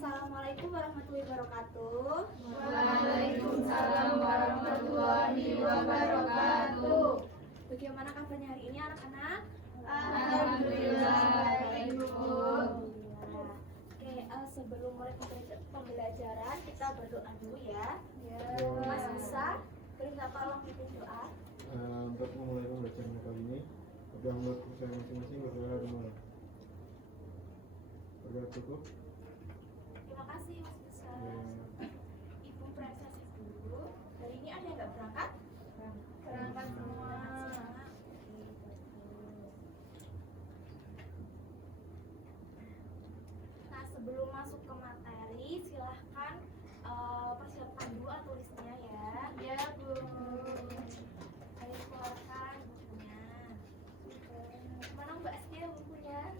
Assalamualaikum warahmatullahi wabarakatuh. Waalaikumsalam warahmatullahi wabarakatuh. Bagaimana kabarnya hari ini anak-anak? Alhamdulillah, Ibu. Oke, sebelum mulai pembelajaran kita berdoa dulu ya. Mas bisa beri tolong pimpin doa. Untuk memulai pembelajaran kali ini, sudah menurut saya masing-masing berdoa dimulai. Berdoa cukup. Terima kasih Mas Bisa. Ibu Prestasi dulu. Hari ini ada yang nggak berangkat? Berangkat semua. Nah, sebelum masuk ke materi, silahkan persiapkan dulu tulisnya ya. Ya, Bu. Ayo keluarkan bukunya. Mana Mbak Askia bukunya?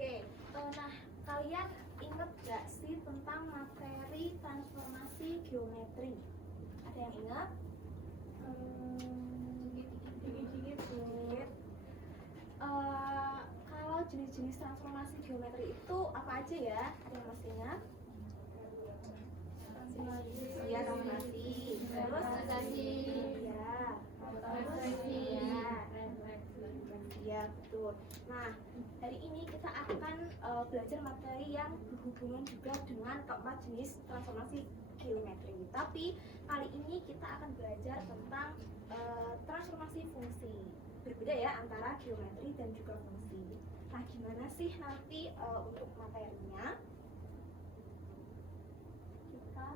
Oke, nah kalian inget gak sih tentang materi transformasi geometri? Ada yang ingat? Dikit-dikit. Kalau jenis-jenis transformasi geometri itu apa aja ya? Ada yang masih ingat? Ya, transformasi. Terus Transformasi. ya. Refleksi. Ya, betul. Nah, hari ini kita akan belajar materi yang berhubungan juga dengan keempat jenis transformasi geometri. Tapi kali ini kita akan belajar tentang transformasi fungsi. Berbeda ya antara geometri dan juga fungsi. Nah, gimana sih nanti untuk materinya? Kita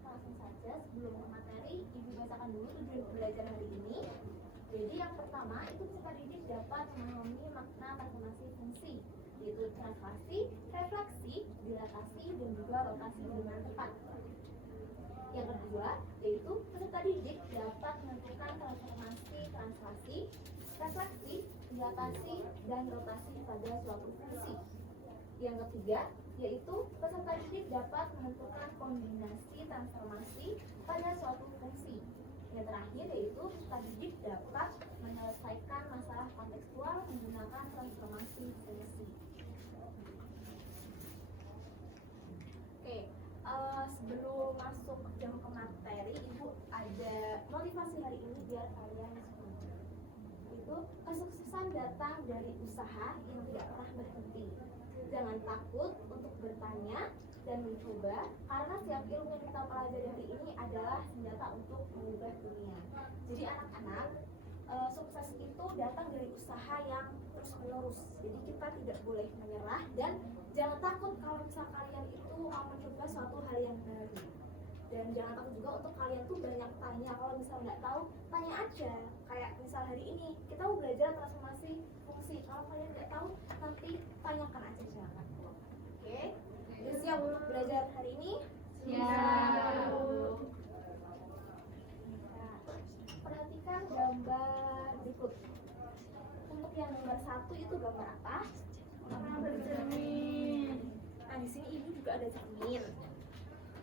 langsung saja sebelum ke materi, Ibu bacakan dulu tujuan belajar hari ini. Jadi yang pertama itu peserta didik dapat memahami makna transformasi fungsi, yaitu translasi, refleksi, dilatasi, dan juga rotasi dengan tepat. Yang kedua yaitu peserta didik dapat menentukan transformasi, translasi, refleksi, dilatasi, dan rotasi pada suatu fungsi. Yang ketiga yaitu peserta didik dapat menentukan kombinasi transformasi pada suatu fungsi. Yang terakhir yaitu peserta didik dapat menyelesaikan masalah kontekstual menggunakan transformasi fungsi. Oke, sebelum masuk jam ke materi, Ibu ada motivasi hari ini biar kalian semangat. Itu kesuksesan datang dari usaha yang tidak pernah berhenti. Jangan takut untuk bertanya dan mencoba, karena setiap ilmu yang kita pelajari hari ini adalah senjata untuk mengubah dunia. Jadi anak-anak, sukses itu datang dari usaha yang terus menerus. Jadi kita tidak boleh menyerah dan jangan takut kalau misal kalian itu mau mencoba suatu hal yang baru. Dan jangan takut juga untuk kalian tuh banyak tanya. Kalau misal nggak tahu, tanya aja. Kayak misal hari ini kita mau belajar transformasi fungsi. Kalau kalian nggak tahu, nanti tanyakan aja, jangan. Oke? Udah siap untuk belajar hari ini? Siap. Nah, perhatikan gambar berikut. Untuk yang gambar 1 itu gambar apa? Gambar cermin. Nah, di sini ibu juga ada cermin.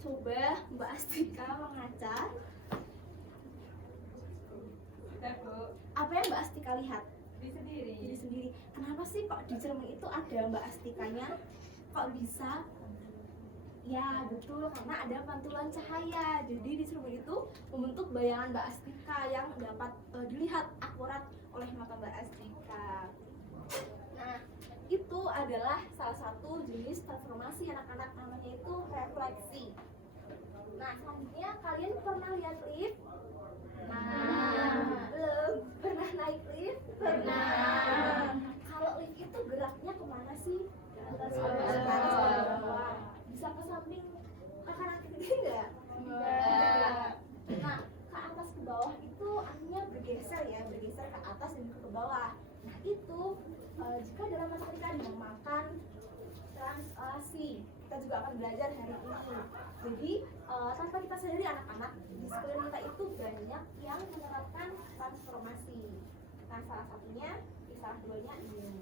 Coba Mbak Astika mengaca. Bu. Apa yang Mbak Astika lihat? Di sendiri. Diri sendiri. Kenapa sih kok di cermin itu ada Mbak Astikanya? Kok bisa? Ya betul, karena ada pantulan cahaya. Jadi di cermin itu membentuk bayangan Mbak Astika yang dapat dilihat akurat oleh mata Mbak Astika. Nah, itu adalah salah satu jenis transformasi anak-anak, namanya itu refleksi. Nah, selanjutnya kalian pernah lihat lift? Belum? Pernah naik lift? Pernah. Kalau lift itu geraknya kemana sih? Ke atas, ke bawah. bawah. Bisa ke samping, ke kanan, ke kiri nggak? Enggak. Nah, ke atas ke bawah itu artinya bergeser ya, bergeser ke atas dan ke bawah. Nah itu jika dalam materi kita dinamakan translasi, kita juga akan belajar hari ini. Jadi tanpa kita sadari anak-anak, di sekeliling kita itu banyak yang menerapkan transformasi. Nah salah satunya, salah duanya ini.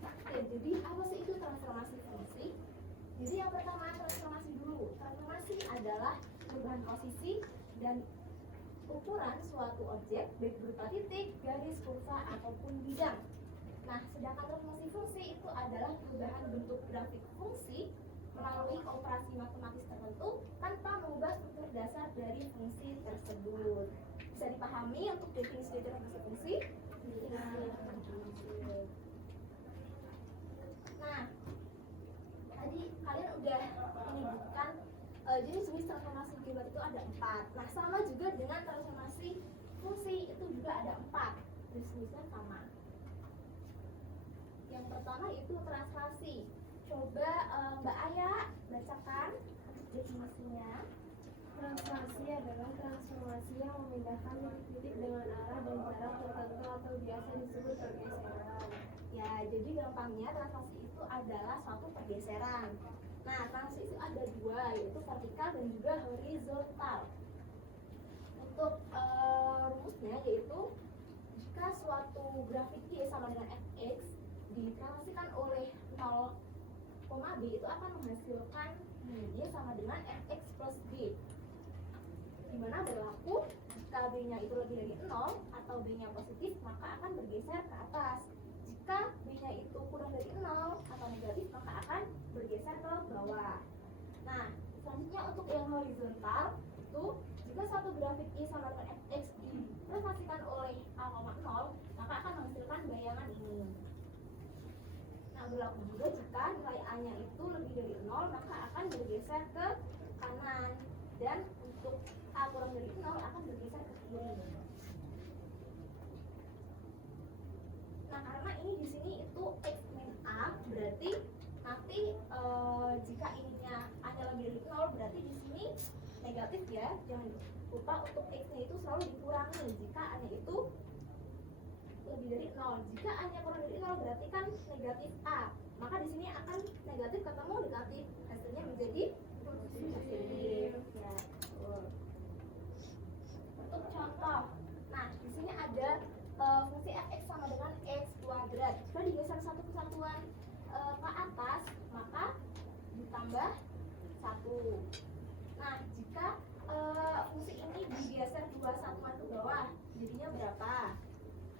Oke, jadi apa sih itu transformasi fungsi? Jadi yang pertama transformasi dulu. Transformasi adalah perubahan posisi dan ukuran suatu objek baik berupa titik, garis, kurva, ataupun bidang. Nah, sedangkan transformasi fungsi itu adalah perubahan bentuk grafik fungsi melalui operasi matematis tertentu tanpa mengubah struktur dasar dari fungsi tersebut. Bisa dipahami untuk definisi fungsi? Nah, tadi kalian udah menyebutkan jenis-jenis transformasi geometri itu ada 4. Nah, sama juga dengan transformasi fungsi itu juga ada 4. Jenis-jenisnya sama. Yang pertama itu translasi. Coba Mbak Aya bacakan definisinya. Translasi adalah transformasi yang memindahkan titik-titik dengan arah dan jarak tertentu atau biasa disebut pergeseran. Ya, jadi gampangnya translasi itu adalah suatu pergeseran. Nah, translasi itu ada 2, yaitu vertikal dan juga horizontal. Untuk rumusnya yaitu jika suatu grafik Y sama dengan fx ditranslasikan oleh 0, B itu akan menghasilkan Y sama dengan fx plus b, dimana berlaku jika B-nya itu lebih dari 0 atau B-nya positif maka akan bergeser ke atas. Jika B-nya itu kurang dari 0 atau negatif maka akan bergeser ke bawah. Nah, selanjutnya untuk yang horizontal itu jika satu grafik Y sama dengan fx ditranslasikan oleh A, 0 maka akan menghasilkan bayangan ini. Nah, berlaku juga jika nilai A-nya itu lebih dari 0 maka akan bergeser ke kanan, dan untuk A kurang dari 0 akan bergeser ke kiri. Nah, karena ini di sini itu X min A, berarti nanti jika ininya A-nya lebih dari 0 berarti di sini negatif ya. Jangan lupa untuk X-nya itu selalu dikurangi jika A-nya itu lebih dari 0. Jika A-nya kurang dari 0 berarti kan negatif A. Maka di sini akan negatif ketemu negatif, hasilnya menjadi positif. Ya, betul. Untuk contoh, nah di sini ada fungsi fx sama dengan x kuadrat. Jika digeser satu kesatuan ke atas, maka ditambah 1. Nah, jika fungsi ini digeser 2 satuan ke bawah, jadinya berapa?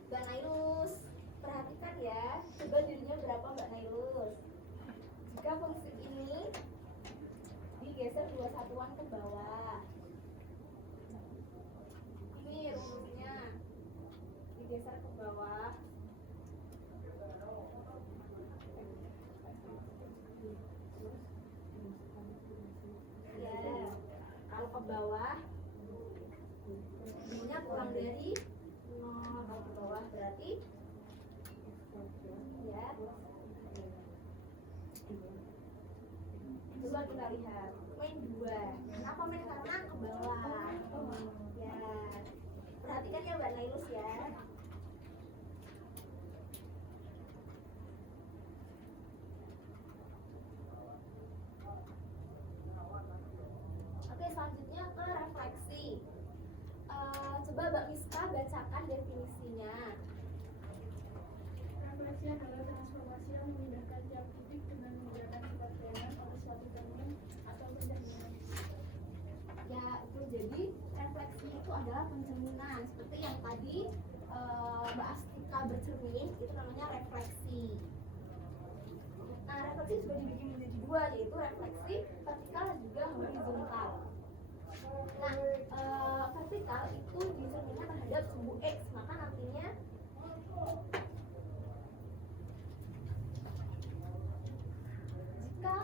Mbak Nailus, perhatikan ya, coba jadinya berapa Mbak Nailus? Jika fungsi ini digeser 2 satuan ke bawah, ini rumusnya digeser ke bawah, ya, kalau ke bawah B-nya kurang dari 0, kalau ke bawah berarti ya. Coba kita lihat main 2. Kenapa main? Karena ke bawah. Ya, perhatikan ya Mbak Nailus ya. Oke, selanjutnya ke refleksi. Coba Mbak Miska bacakan definisinya. Refleksi adalah transformasi yang memindahkan tiap titik dengan menggunakan sifat planar pada suatu termin atau pencerminan. Ya, itu jadi refleksi itu adalah pencerminan. Seperti yang tadi Mbak Astika bercermin, itu namanya refleksi. Nah, refleksi sudah dibagi menjadi 2, yaitu refleksi vertikal dan juga horizontal. Nah, vertikal itu dicerminkan terhadap sumbu X, maka nantinya jika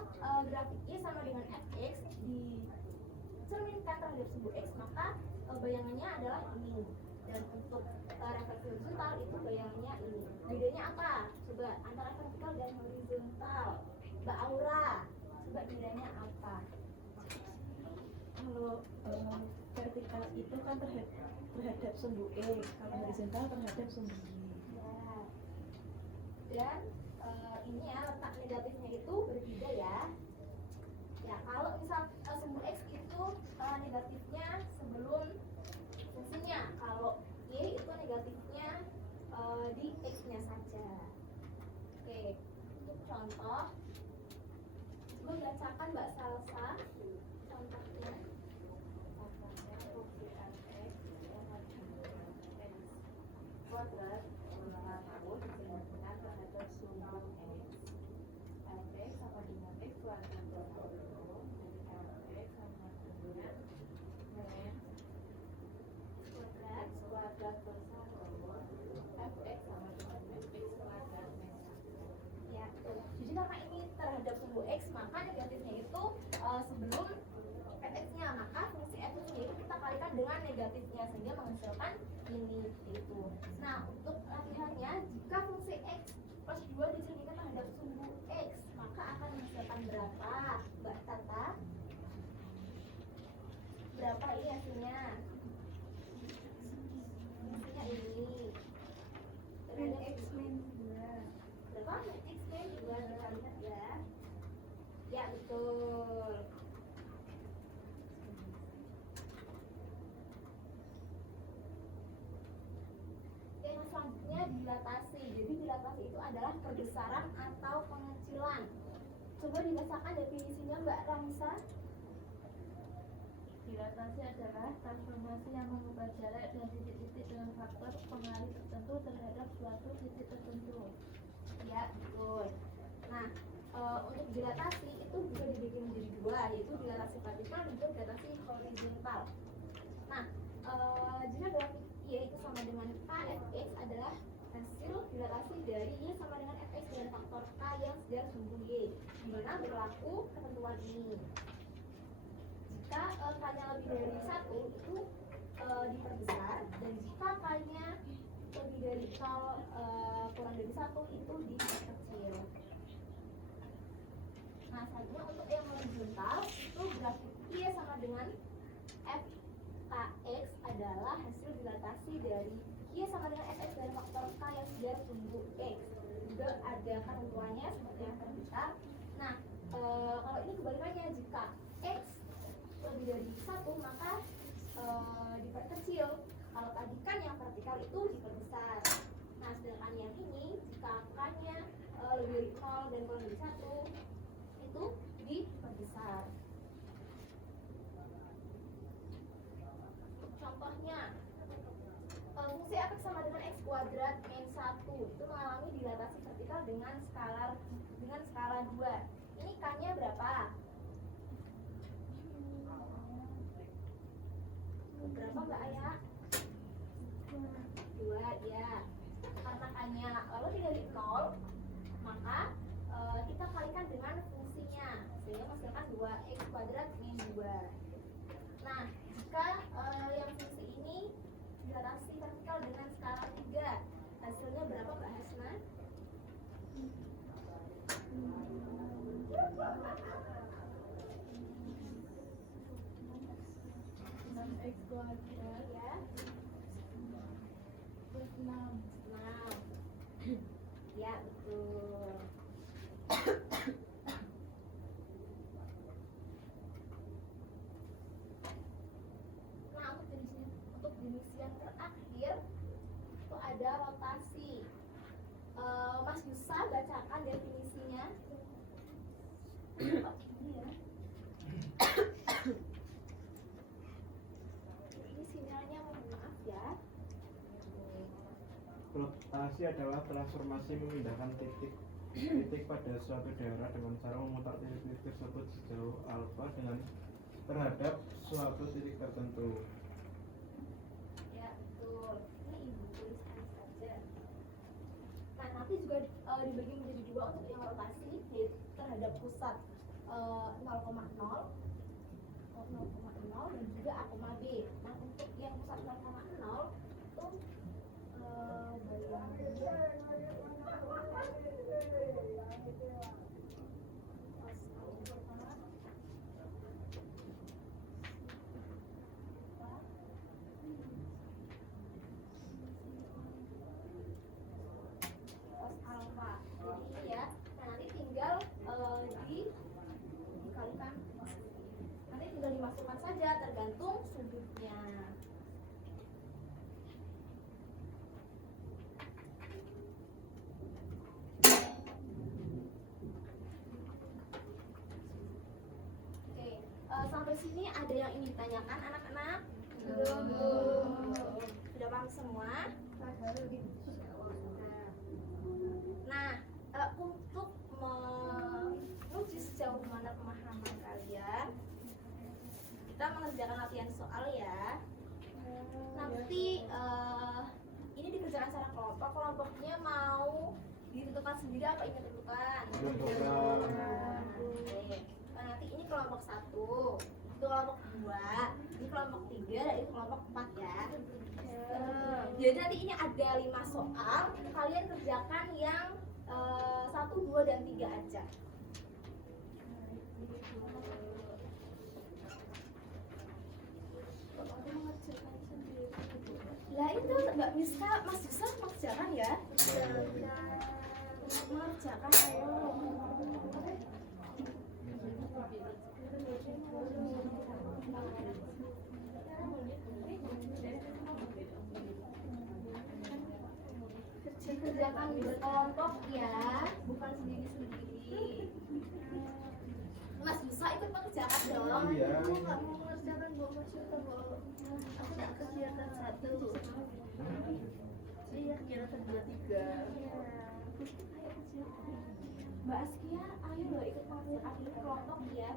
grafik Y sama dengan fx dicerminkan terhadap sumbu X, maka bayangannya adalah ini. Dan untuk refleksi horizontal itu bayangannya ini. Bedanya apa? Coba antara vertikal dan horizontal. Mbak Aura, coba bedanya apa? Kalau vertikal itu kan terhadap sumbu E, kalau horizontal terhadap sumbu Y. Ya. Dan ini ya letak negatifnya itu berbeda ya. Ya, kalau misal sumbu X itu negatifnya sebelum fungsinya, kalau Y itu negatifnya di X-nya saja. Oke, untuk contoh, coba bacakan Mbak Salsa contohnya. maka negatifnya itu sebelum fx-nya, maka fungsi f-nya itu kita kalikan dengan negatifnya sehingga menghasilkan ini itu. Nah, untuk latihannya, jika fungsi x plus 2 disandingkan terhadap sumbu x, maka akan menghasilkan berapa, Mbak Tata? Berapa ini hasilnya? Hasilnya ini. Min X min 2. Berapa? X min 2 kita lihat ya. Ya, betul. Yang selanjutnya dilatasi. Jadi dilatasi itu adalah perbesaran atau pengecilan. Coba dibacakan definisinya Mbak Ramsa. Dilatasi adalah transformasi yang mengubah jarak dan titik-titik dengan faktor pengaruh tertentu terhadap suatu titik tertentu. Ya, betul. Nah, untuk dilatasi itu bisa dibagi menjadi dua, yaitu dilatasi vertikal dan juga dilatasi horizontal. Nah, jika grafik Y itu sama dengan K, Fx adalah hasil dilatasi dari Y sama dengan Fx dan faktor K yang sejarah sumbu Y, di mana berlaku ketentuan ini. Jika K-nya lebih dari 1 itu diperbesar, dan jika K-nya lebih dari 0 kurang dari 1 itu diperkecil. Nah, selanjutnya untuk yang horizontal itu grafik Y sama dengan Fkx adalah hasil dilatasi dari Y sama dengan Fx dan faktor K yang sejarah sumbu X. Juga ada ketentuannya seperti yang terlihat. Nah, kalau ini kebalikannya, jika X lebih dari 1 maka diperkecil. Kalau tadi kan yang vertikal itu diperbesar. Nah, sedangkan yang ini jika angkanya lebih dari 0 dan kurang dari 1 itu diperbesar. Contohnya, fungsi fx sama dengan x kuadrat min 1 itu mengalami dilatasi vertikal dengan skala 2. Ini k-nya berapa? Berapa Mbak Aya? 2 ya. Karena k-nya lalu dari 0, maka kita kalikan dengan fungsinya sehingga menghasilkan 2x kuadrat min 2. Nah, jika yang fungsi ini dilatasi vertikal dengan skala 3, hasilnya berapa Mbak Hasna? 6X kuadrat Ya, plus 6. 6. Ya, betul. Nah, untuk jenis yang terakhir itu ada rotasi. Mas Yusa bacakan definisinya. Oh, ini ya. Ini sinyalnya, mohon maaf ya. Rotasi adalah transformasi memindahkan titik pada suatu daerah dengan cara memutar titik tersebut sejauh alfa dengan terhadap suatu titik tertentu. Ya, betul. Ini ibu tuliskan saja. Nah, nanti juga dibagi menjadi dua untuk yang rotasi, yaitu terhadap pusat 0,0 dan juga A, B. Nah, untuk yang pusat 0,0 itu alfa. Jadi ini ya. Nah, nanti tinggal dikalikan. Nanti tinggal dimasukkan saja tergantung sudutnya. Oke, sampai sini ada yang ingin ditanyakan anak-anak? Belum. Sudah paham semua? Baru di Nah, untuk menguji sejauh mana pemahaman kalian, kita mengerjakan latihan soal ya. Nanti ini dikerjakan secara kelompok. Kelompoknya mau ditentukan sendiri apa ingin tentukan? Tentukan. Ya. kelompok 2, ini kelompok 3, dan ini kelompok 4 ya. Jadi nanti ini ada 5 soal, kalian kerjakan yang 1, 2, dan 3 aja. Lah itu Mbak Miska, Mas Yusa mengerjakan ya? Mengerjakan ayo. Kerjakan berkelompok ya, bukan sendiri-sendiri. Mas Yusa ikut mengerjakan dong. Iya. Aku nggak mau mengerjakan Bu, Mas Yuta, Bu. Aku tak kegiatan 1. Iya, kegiatan 2, 3. Mbak Askia, ayo loh ikut mengerjakan ini kelompok ya.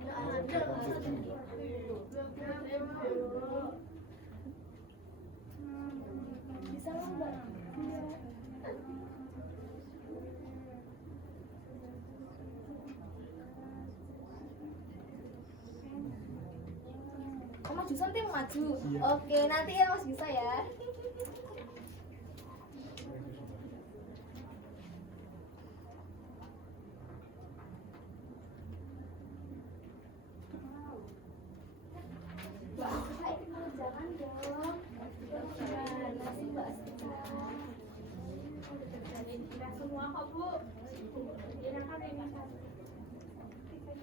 Bisa lah Mbak. Oh, Mas Yusa nanti mau maju. Iya. Oke, nanti ya Mas Yusa ya. Mbak Asika ikut mengerjakan dong. Gimana sih Mbak Asika? Kita semua kok Bu. Kira-kira ini kan.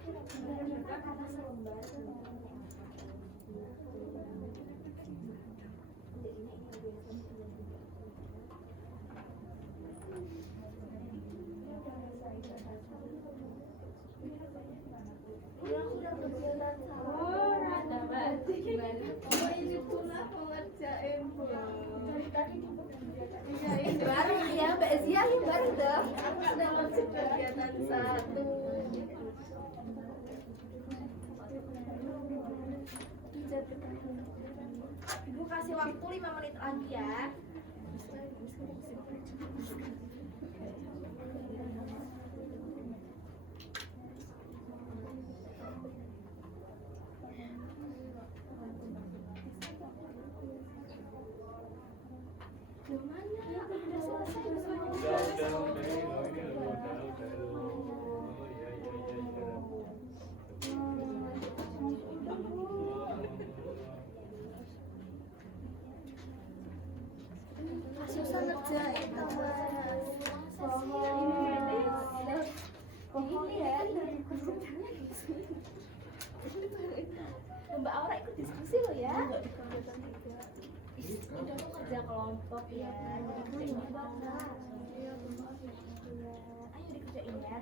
Kira-kira kata selembar. Bareng ya Mbak Zia, ya bareng dong. Aku sudah masuk kegiatan 1. Ibu kasih waktu 5 menit lagi ya. Gimana? Udah selesai belum? Mas Yusa ngerjain dong Mas. Ini ya dari kerugiannya gitu. Mbak Aura ikut diskusi lo ya. Udah mau kerja kelompok ya. Dikerjain banget. Ayo dikerjain ya.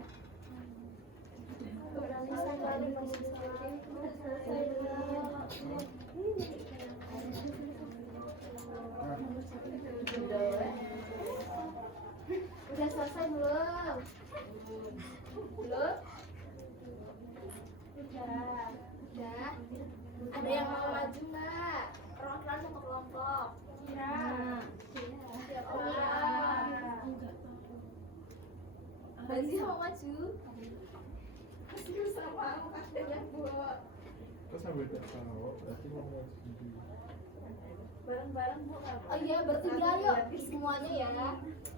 Udah selesai belum? Belum? Udah. Ada yang mau maju Mbak? Perwakilan satu kelompok. Kira. Siapa? Mbak Zia mau maju? Masih sama katanya Bu. Terus sambil tidak tahu, berarti mau sendiri. Bareng-bareng Bu. Oh iya, bertiga yuk semuanya ya.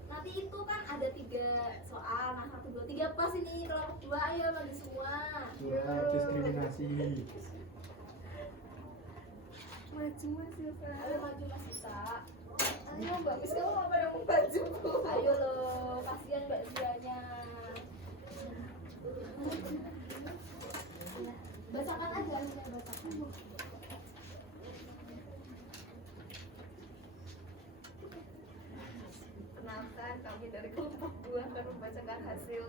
Nanti itu kan ada 3 soal, nah 1, 2, 3 pas ini kelompok 2 ayo maju semua. Surat diskriminasi. Maju Mas Yusa. Ayo maju Mas Yusa. Ayo Mbak Miss, kamu apa yang mau maju Bu? Ayo loh, kasihan Mbak Zianya. Bacakan aja, bacakan. Kenalkan, kami dari kelompok 2 akan membacakan hasil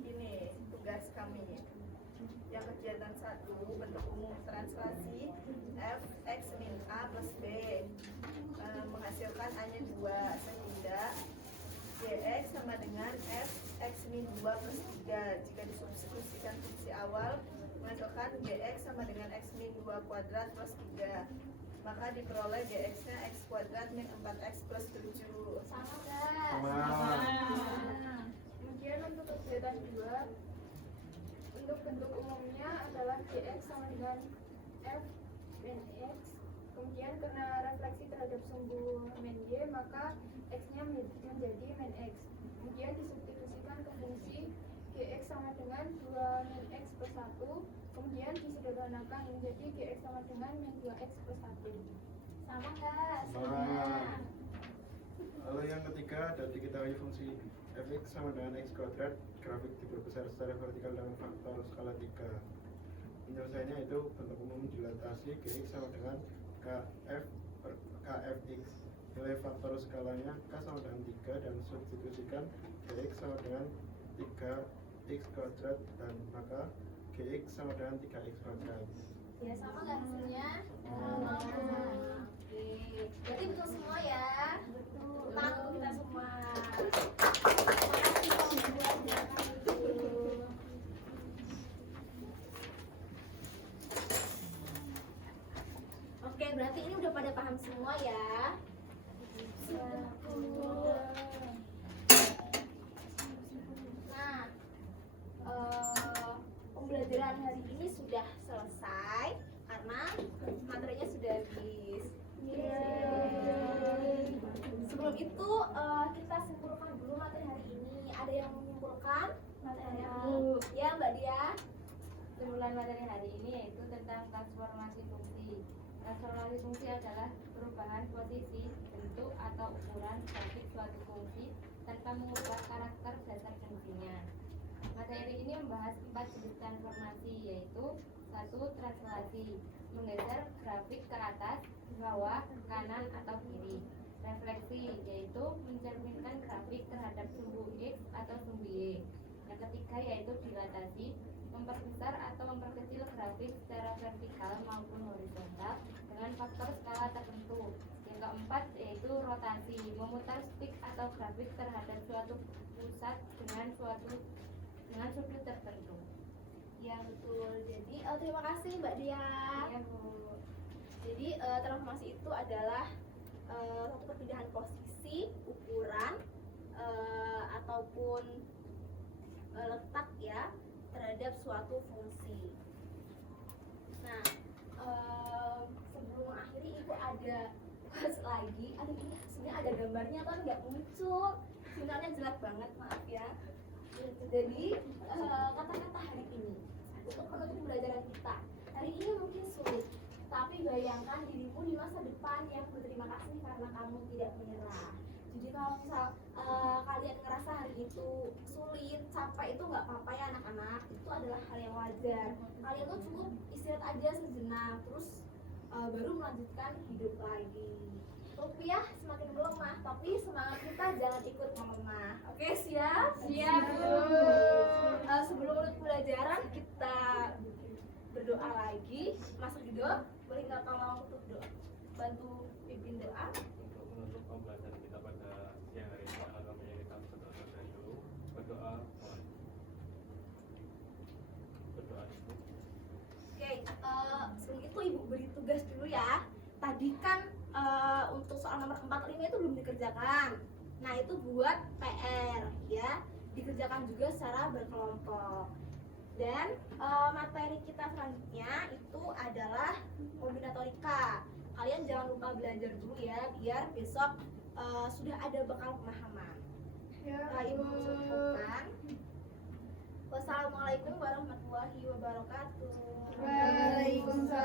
ini tugas kami. Yang kegiatan 1 bentuk umum translasi f x min a plus b menghasilkan a-nya 2 sehingga gx sama dengan f x min 2 plus 3. Jika disubstitusikan fungsi awal menghasilkan gx sama dengan x min 2 kuadrat plus 3, maka diperoleh gx-nya x kuadrat min 4x plus 7. Sama Kak. Sama. Kemudian untuk kegiatan 2, untuk bentuk umumnya adalah gx sama dengan min X. Kemudian karena refleksi terhadap sumbu min Y, maka X-nya menjadi min X. Kemudian disubstitusikan ke fungsi Gx sama dengan 2 min X plus 1. Kemudian disederhanakan menjadi Gx sama dengan min 2X plus 1. Sama nggak? Nah, lalu yang ketiga ada diketahui fungsi fx sama dengan x kuadrat, grafik diperbesar secara vertikal dengan faktor skala 3. Penyelesaiannya itu bentuk umum dilatasi gx sama dengan kf per kfx. Nilai faktor skalanya k sama dengan 3 dan substitusikan gx sama dengan 3x kuadrat dan maka gx sama dengan 3x kuadrat. Ya sama nggak hasilnya? Sama. Oke, berarti betul semua ya? Betul. Tangan untuk kita semua. Makasih kalau belajar itu. Oke, berarti ini udah pada paham semua ya? Nah, pembelajaran hari ini sudah selesai karena materinya sudah habis. Sebelum itu kita simpulkan dulu materi hari ini. Ada yang menyimpulkan materi hari ini? Ya Mbak Dia. Simpulan materi hari ini yaitu tentang transformasi fungsi. Transformasi fungsi adalah perubahan posisi, bentuk atau ukuran grafik suatu fungsi tanpa mengubah karakter dasar fungsinya. Materi ini membahas 4 jenis transformasi, yaitu 1. Translasi, menggeser grafik ke atas, bawah, kanan atau kiri. Refleksi, yaitu mencerminkan grafik terhadap sumbu X atau sumbu Y. Yang ketiga yaitu dilatasi, memperbesar atau memperkecil grafik secara vertikal maupun horizontal dengan faktor skala tertentu. Yang keempat yaitu rotasi, memutar stick atau grafik terhadap suatu pusat dengan sudut tertentu. Ya betul. Jadi terima kasih Mbak Dia. Ya, Bu. Jadi transformasi itu adalah satu perpindahan posisi, ukuran ataupun letak ya terhadap suatu fungsi. Nah, sebelum mengakhiri Ibu ada tugas lagi. Aduh ini sebenarnya ada gambarnya kan nggak muncul. Sinyalnya jelek banget, maaf ya. Jadi kata-kata hari ini untuk penutup pembelajaran kita. Hari ini mungkin sulit, tapi bayangkan dirimu di masa depan yang berterima kasih karena kamu tidak menyerah. Jadi kalau misal kalian ngerasa hari itu sulit, capek itu nggak apa-apa ya anak-anak. Itu adalah hal yang wajar. Kalian tuh cukup istirahat aja sejenak, terus baru melanjutkan hidup lagi. Rupiah semakin melemah, tapi semangat kita jangan ikut melemah. Oke, siap? Siap, Bu. Sebelum menutup pelajaran, kita berdoa lagi. Mas Rido, boleh nggak tolong tutup doa? Bantu pimpin doa. Untuk menutup pembelajaran kita pada siang hari ini, alhamdulillah kita berdoa dulu. Berdoa, mohon. Berdoa dulu. Oke, sebelum itu Ibu beri tugas dulu ya. Tadi kan untuk soal nomor 45 itu belum dikerjakan. Nah, itu buat PR ya. Dikerjakan juga secara berkelompok. Dan materi kita selanjutnya itu adalah kombinatorika. Kalian jangan lupa belajar dulu ya, biar besok sudah ada bekal pemahaman. Ibu cukupkan. Wassalamualaikum warahmatullahi wabarakatuh. Waalaikumsalam.